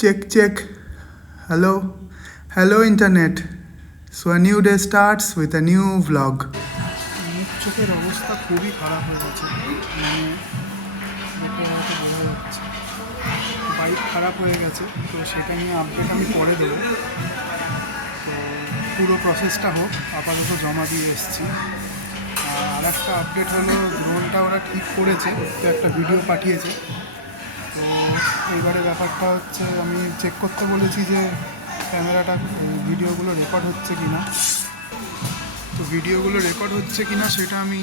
Check. Hello. Hello, internet. So, a new day starts with a new vlog. মুখ চোখের অবস্থা খুবই খারাপ হয়ে গেছে, মানে দেখে আমাকে বোঝা যাচ্ছে বাইক খারাপ হয়ে গেছে। তো সেটা নিয়ে আপডেট আমি পরে দেবো। তো পুরো প্রসেসটা হোক, আপাতত জমা দিয়ে এসেছি। আর একটা আপডেট হলো, ড্রোনটা ওরা ঠিক করেছে, তো একটা ভিডিও পাঠিয়েছে। তো এইবারে ব্যাপারটা হচ্ছে, আমি চেক করতে বলেছি যে ক্যামেরাটা ভিডিওগুলো রেকর্ড হচ্ছে কি না। তো ভিডিওগুলো রেকর্ড হচ্ছে কি না সেটা আমি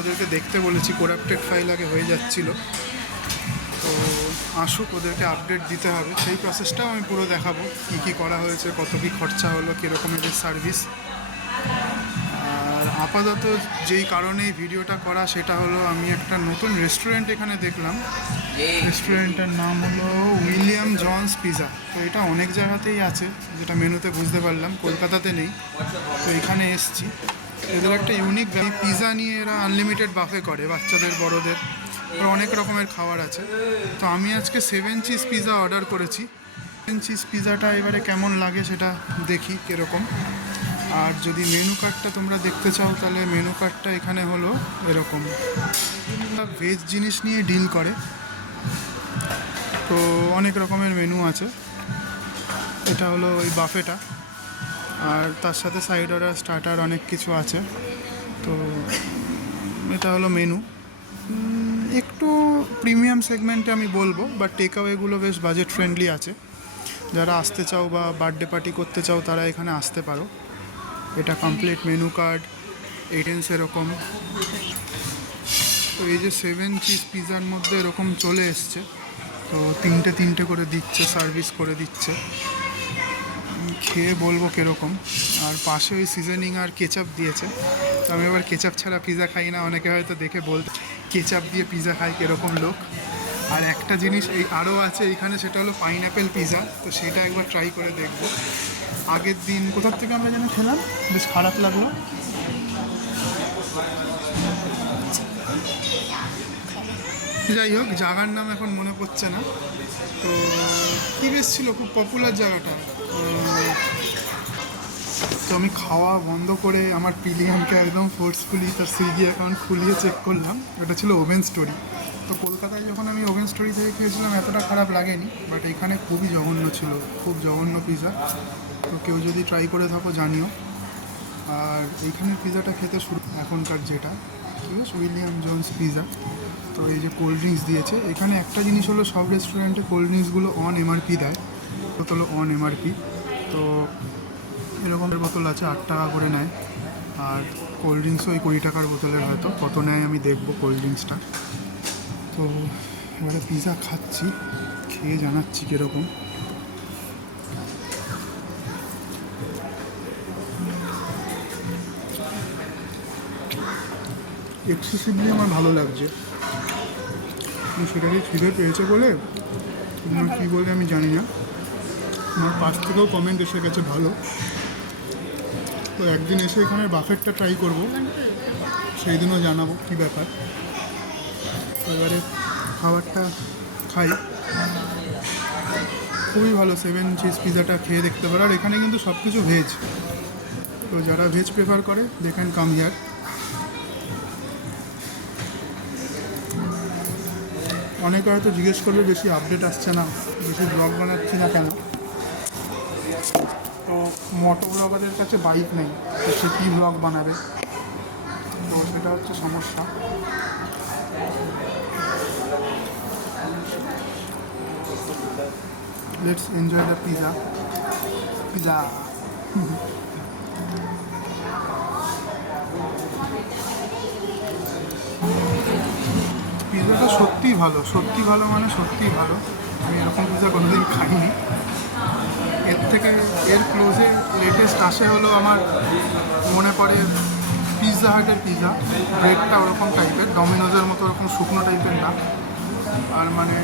ওদেরকে দেখতে বলেছি। করাপ্টেড ফাইল আগে হয়ে যাচ্ছিল, তো আসুক, ওদেরকে আপডেট দিতে হবে। সেই প্রসেসটাও আমি পুরো দেখাবো, কী করা হয়েছে, কত কী খরচা হলো, কীরকম এদের সার্ভিস। আর আপাতত যেই কারণে এই ভিডিওটা করা সেটা হলো, আমি একটা নতুন রেস্টুরেন্ট এখানে দেখলাম। রেস্টুরেন্টের নাম হলো উইলিয়াম জনস পিজা। তো এটা অনেক জায়গাতেই আছে, যেটা মেনুতে বুঝতে পারলাম, কলকাতাতে নেই। তো এখানে এসছি। এদের একটা ইউনিক পিজা নিয়ে এরা আনলিমিটেড বাফে করে, বাচ্চাদের বড়োদের, অনেক রকমের খাবার আছে। তো আমি আজকে 7 চিজ পিজা অর্ডার করেছি। 7 চিজ পিজাটা এবারে কেমন লাগে সেটা দেখি কীরকম। আর যদি মেনু কার্ডটা তোমরা দেখতে চাও, তাহলে মেনু কার্ডটা এখানে হলো এরকম। ভেজ জিনিস নিয়ে ডিল করে, তো অনেক রকমের মেনু আছে। এটা হলো ওই বাফেটা, আর তার সাথে সাইড অর্ডার, স্টার্টার অনেক কিছু আছে। তো এটা হলো মেনু। একটু প্রিমিয়াম সেগমেন্টে আমি বলবো, বাট টেক অ্যাওয়েগুলো বেশ বাজেট ফ্রেন্ডলি আছে। যারা আসতে চাও বা বার্থডে পার্টি করতে চাও, তারা এখানে আসতে পারো। এটা কমপ্লিট মেনু কার্ড, এইটেন্স এরকম। তো এই যে 7 চিজ পিজার মধ্যে এরকম চলে এসছে। তো তিনটে করে দিচ্ছে, সার্ভিস করে দিচ্ছে। খেয়ে বলবো কীরকম। আর পাশে ওই সিজনিং আর কেচাপ দিয়েছে। তো আমি আবার কেচাপ ছাড়া পিজা খাই না, অনেকে হয়তো দেখে বলতে কেচাপ দিয়ে পিজা খায় কীরকম লোক। আর একটা জিনিস এই আরও আছে এইখানে, সেটা হলো পাইনঅ্যাপেল পিজা। তো সেটা একবার ট্রাই করে দেখবো। আগের দিন কোথার থেকে আমরা যেন খেলাম, বেশ খারাপ লাগলো। যাই হোক, জায়গার নাম এখন মনে পড়ছে না। তো কী বেশ ছিল, খুব পপুলার জায়গাটা। তো আমি খাওয়া বন্ধ করে আমার পিলিয়ামকে একদম ফোর্সফুলি তার সুইগি অ্যাকাউন্ট খুলিয়ে চেক করলাম। ওটা ছিল ওভেন স্টোরি। তো কলকাতায় যখন আমি ওভেন স্টোরি থেকে খেয়েছিলাম, এতটা খারাপ লাগেনি, বাট এখানে খুবই জঘন্য ছিল, খুব জঘন্য পিজা। তো কেউ যদি ট্রাই করে থাকো জানিও। আর এইখানের পিজাটা খেতে শুরু এখনকার যেটা উইলিয়াম জনস পিজা। তো এই যে কোল্ড ড্রিঙ্কস দিয়েছে এখানে। একটা জিনিস হলো, সব রেস্টুরেন্টে কোল্ড ড্রিঙ্কসগুলো অন এমআরপি দেয়, বোতল অন এমআরপি। তো এরকমের বোতল আছে, 8 টাকা করে নেয়। আর কোল্ড ড্রিঙ্কসও ওই 20 টাকার বোতলের, হয়তো কত নেয় আমি দেখবো কোল্ড ড্রিঙ্কসটা। তো এবারে পিজা খাচ্ছি, খেয়ে জানাচ্ছি কীরকম। এক্সেসিভলি আমার ভালো লাগছে। সেটাকে খিদে পেয়েছে বলে কী বলে আমি জানি না, আমার পাশ থেকেও কমেন্ট এসে গেছে ভালো। তো একদিন এসে এখানে বাফেটটা ট্রাই করব, সেই দিনও জানাবো কী ব্যাপার। এবারে খাবারটা খাই। খুবই ভালো 7 চিজ পিজাটা খেয়ে দেখতে পারো। আর এখানে কিন্তু সব কিছু ভেজ, তো যারা ভেজ প্রেফার করে দে ক্যান কাম হিয়ার। অনেকে হয়তো জিজ্ঞেস করবে বেশি আপডেট আসছে না, বেশি ব্লগ বানাচ্ছি না কেন। তো মোটো ব্লগারদের কাছে বাইক নেই, তো সে কী ব্লগ বানাবে, তো সেটা হচ্ছে সমস্যা। Let's enjoy the pizza. পিজাটা সত্যিই ভালো, সত্যিই ভালো, মানে সত্যিই ভালো। আমি এরকম পিজা কোনোদিন খাইনি। এর থেকে এর ক্লোজে লেটেস্ট আসে হলো, আমার মনে পড়ে পিৎজা হাটের পিজা। ব্রেডটা ওরকম টাইপের, ডমিনোজের মতো ওরকম শুকনো টাইপের না। আর মানে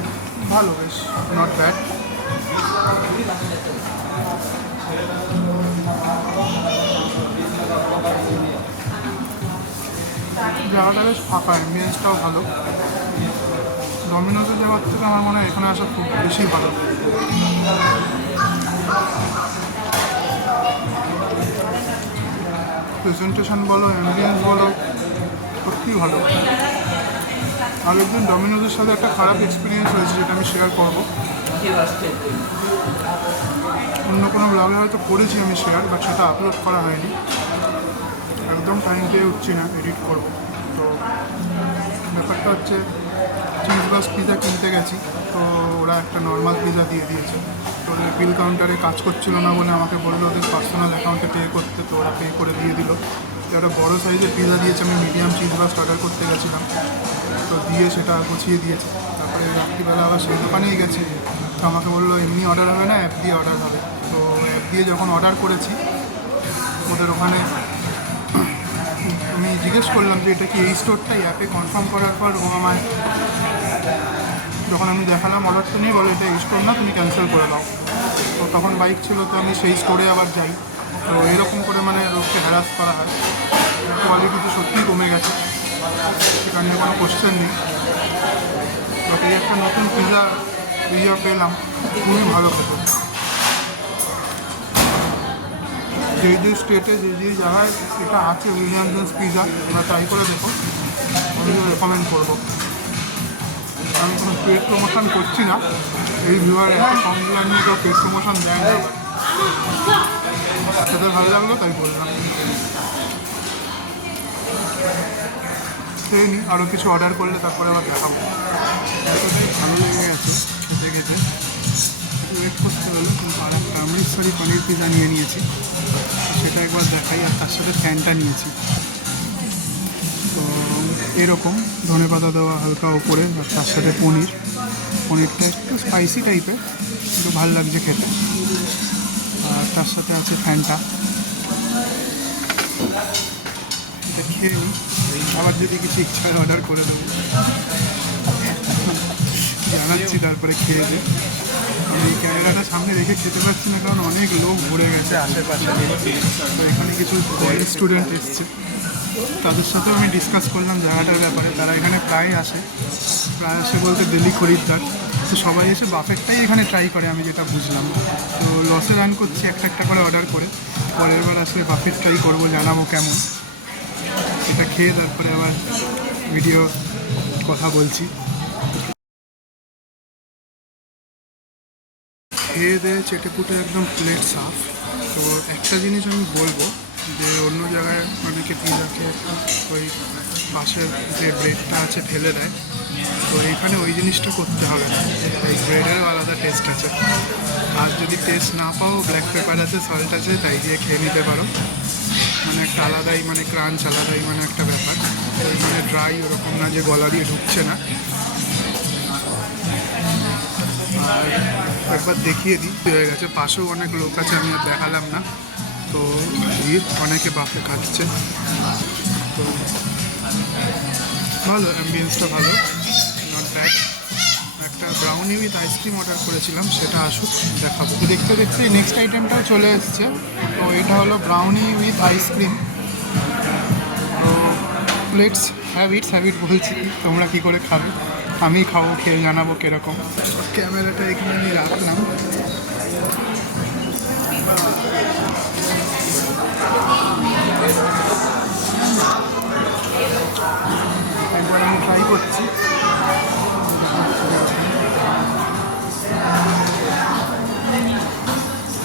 ভালো, বেশ নট ব্যাড। জায়গাটা বেশ ফাঁকা, অ্যাম্বিয়েন্সটাও ভালো। ডমিনোজে যাওয়ার থেকে আমার মনে হয় এখানে আসা খুব বেশি ভালো। প্রেজেন্টেশন বলো, অ্যাম্বিয়েন্স বলো, সত্যিই ভালো। আর একদিন ডমিনোজের সাথে একটা খারাপ এক্সপিরিয়েন্স হয়েছে, যেটা আমি শেয়ার করবো। অন্য কোনো ব্লগে হয়তো করেছি আমি শেয়ার, বাট সেটা আপলোড করা হয়নি। একদম টাইম পেয়ে উঠছি না এডিট করবো। তো ব্যাপারটা হচ্ছে, চিজ বাস পিজা কিনতে গেছি, তো ওরা একটা নর্মাল পিজা দিয়ে দিয়েছে। তো বিল কাউন্টারে কাজ করছিল না বলে আমাকে বললো ওদের পার্সোনাল অ্যাকাউন্টে পে করতে, তো ওরা পে করে দিয়ে দিল। তো একটা বড়ো সাইজের পিজা দিয়েছে, আমি মিডিয়াম চিজ বাস অর্ডার করতে গেছিলাম, তো দিয়ে সেটা গুছিয়ে দিয়েছে। তারপরে রাত্রিবেলা আবার সেই দোকানেই গেছি, তো আমাকে বললো এমনি অর্ডার হবে না, অ্যাপ দিয়ে অর্ডার হবে। তো অ্যাপ দিয়ে যখন অর্ডার করেছি, ওদের ওখানে আমি জিজ্ঞেস করলাম যে এটা কি এই স্টোরটাই। অ্যাপে কনফার্ম করার পর ও আমায়, যখন আমি দেখালাম অর্ডারটা নিয়ে, বলে এটা এই স্টোর না, তুমি ক্যান্সেল করে দাও। তো তখন বাইক ছিল, তো আমি সেই স্টোরে আবার যাই। তো এরকম করে মানে লোককে হ্যারাস করা হয়। কোয়ালিটি তো সত্যিই কমে গেছে, সেখানে কোনো কোশ্চেন নেই। তো এই একটা নতুন পিজা পেলাম, খুবই ভালো খেতে। যে যে স্টেটে যে যে জায়গায় এটা আছে উইলিয়ামসন্স পিজা, তোমরা ট্রাই করে দেখো, আমি রেকমেন্ড করবো। আমি কোনো পেড প্রমোশন করছি না, এই ভিউয়ার একটা কমপ্লেন নিয়ে কেউ পেড প্রমোশন দেয় না, খেতে ভালো লাগলো তাই বললাম। খেয়ে নিই, আরও কিছু অর্ডার করলে তারপরে আবার দেখাবো। এতটাই ভালো লেগে গেছে খেতে খেতে, ওয়েট করতে হলো। কিন্তু আর একটা অমৃতসরি পনির পিজা নিয়ে নিয়েছি, সেটা একবার দেখাই। আর তার সাথে ফ্যানটা নিয়েছি। তো এরকম ধনেপাতা দেওয়া হালকা ওপরে, আর তার সাথে পনিরটা একটু স্পাইসি টাইপের, কিন্তু ভালো লাগছে খেতে। আর তার সাথে আছে ফ্যানটা। এটা খেয়ে নিই, আবার যদি কিছু ইচ্ছা হয় অর্ডার করে দেবো, জানাচ্ছি তারপরে খেয়ে দিই। আমি এই ক্যামেরাটা সামনে রেখে খেতে পারছি না, কারণ অনেক লোক ভরে গেছে আশেপাশে। তো এখানে কিছু কলেজ স্টুডেন্ট এসছে, তাদের সাথেও আমি ডিসকাস করলাম জায়গাটার ব্যাপারে। তারা এখানে প্রায় আসে বলতে ডেলি খরিদ্দার। তো সবাই এসে বাফেটটাই এখানে ট্রাই করে, আমি যেটা বুঝলাম। তো লসে রান করছি একটা একটা করে অর্ডার করে। পরের বার আসলে বাফেট ট্রাই করবো, জানাবো কেমন। এটা খেয়ে তারপরে আবার ভিডিও কথা বলছি। খেয়ে দেয়ে চেটেপুটে একদম প্লেট সাফ। তো একটা জিনিস আমি বলবো, যে অন্য জায়গায় অনেকে পিজাকে ওই পাশের যে ব্রেডটা আছে ফেলে দেয়, তো এইখানে ওই জিনিসটা করতে হবে না। এই ব্রেডেরও আলাদা টেস্ট আছে। আর যদি টেস্ট না পাও, ব্ল্যাক পেপার আছে, সল্ট আছে, তাই দিয়ে খেয়ে নিতে পারো। মানে একটা আলাদাই, মানে ক্রাঞ্চ আলাদাই, মানে একটা ব্যাপার। ওই মানে ড্রাই ওরকম না যে গলা দিয়ে ঢুকছে না। আর একবার দেখিয়ে দিই, হয়ে গেছে। পাশেও অনেক লোক আছে, আমি আর দেখালাম না। তো অনেকে বাফে খাচ্ছে। তো ভালো, অ্যাম্বিয়েন্সটা ভালো, নট ব্যাড। একটা ব্রাউনি উইথ আইসক্রিম অর্ডার করেছিলাম, সেটা আসুক দেখাবো। দেখতে দেখতে নেক্সট আইটেমটাও চলে এসছে। তো এটা হলো ব্রাউনি উইথ আইসক্রিম। তো লেটস হ্যাভ ইট বলছি, তোমরা কী করে খাবে, আমি খাবো, খেয়ে জানাবো কীরকম। ক্যামেরাটা এখানে আমি রাখলাম। একবার আমি ট্রাই করছি।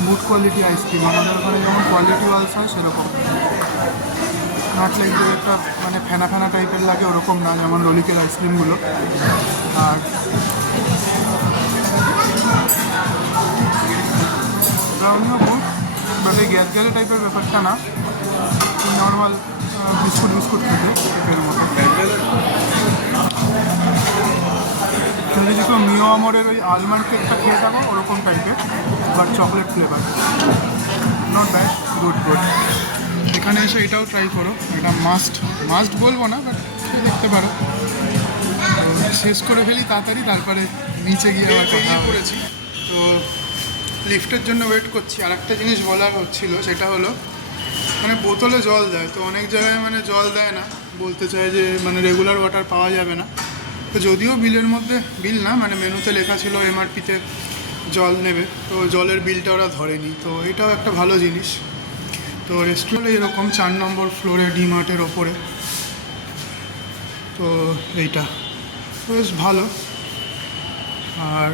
গুড কোয়ালিটি আইসক্রিম, আমাদের ওখানে যেমন কোয়ালিটি ওয়ালস হয় সেরকম। নট লাইক যে একটা মানে ফেনা ফেনা টাইপের লাগে, ওরকম না, যেমন ললিকের আইসক্রিমগুলো। আর ব্রাউনিও গুড, বাট এই গ্যাস গ্যালে টাইপের ব্যাপারটা না, নর্মাল বিস্কুট খেতে টাইপের মতো। যদি কেউ মিও আমরের ওই আলমন্ড কেকটা খেয়ে থাকো, ওরকম টাইপের, but chocolate flavour. Not bad, good. এখানে এসে এটাও ট্রাই করো, এটা মাস্ট বলবো না, বাট খেয়ে দেখতে পারো। তো শেষ করে ফেলি তাড়াতাড়ি, তারপরে নিচে গিয়ে আবার বেরিয়ে পড়েছি। তো লিফটের জন্য ওয়েট করছি। আর একটা জিনিস বলার হচ্ছিল, সেটা হলো মানে বোতলে জল দেয়, তো অনেক জায়গায় মানে জল দেয় না, বলতে চায় যে মানে রেগুলার ওয়াটার পাওয়া যাবে না। তো যদিও বিলের মধ্যে বিল না, মানে মেনুতে লেখা ছিল এমআরপিতে জল নেবে, তো জলের বিলটা ওরা ধরেনি, তো এটাও একটা ভালো জিনিস। তো রেস্টুরেন্ট এরকম 4 নম্বর ফ্লোরে ডিমার্টের ওপরে, তো এইটা বেশ ভালো। আর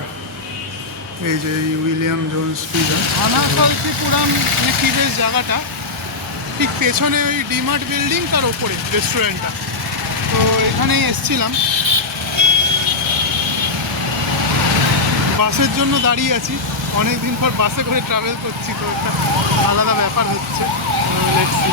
এই যে এই উইলিয়াম জোন্স পিজা, আনাকালতিপুরাম মানে কি বেশ জায়গাটা, ঠিক পেছনে ওই ডিমার্ট বিল্ডিং, তার ওপরে রেস্টুরেন্টটা। তো এখানেই এসছিলাম, বাসের জন্য দাঁড়িয়ে আছি, অনেক দিন পর বাসে করে ট্রাভেল করছি, তো একটা আলাদা ব্যাপার হচ্ছে। Let's see.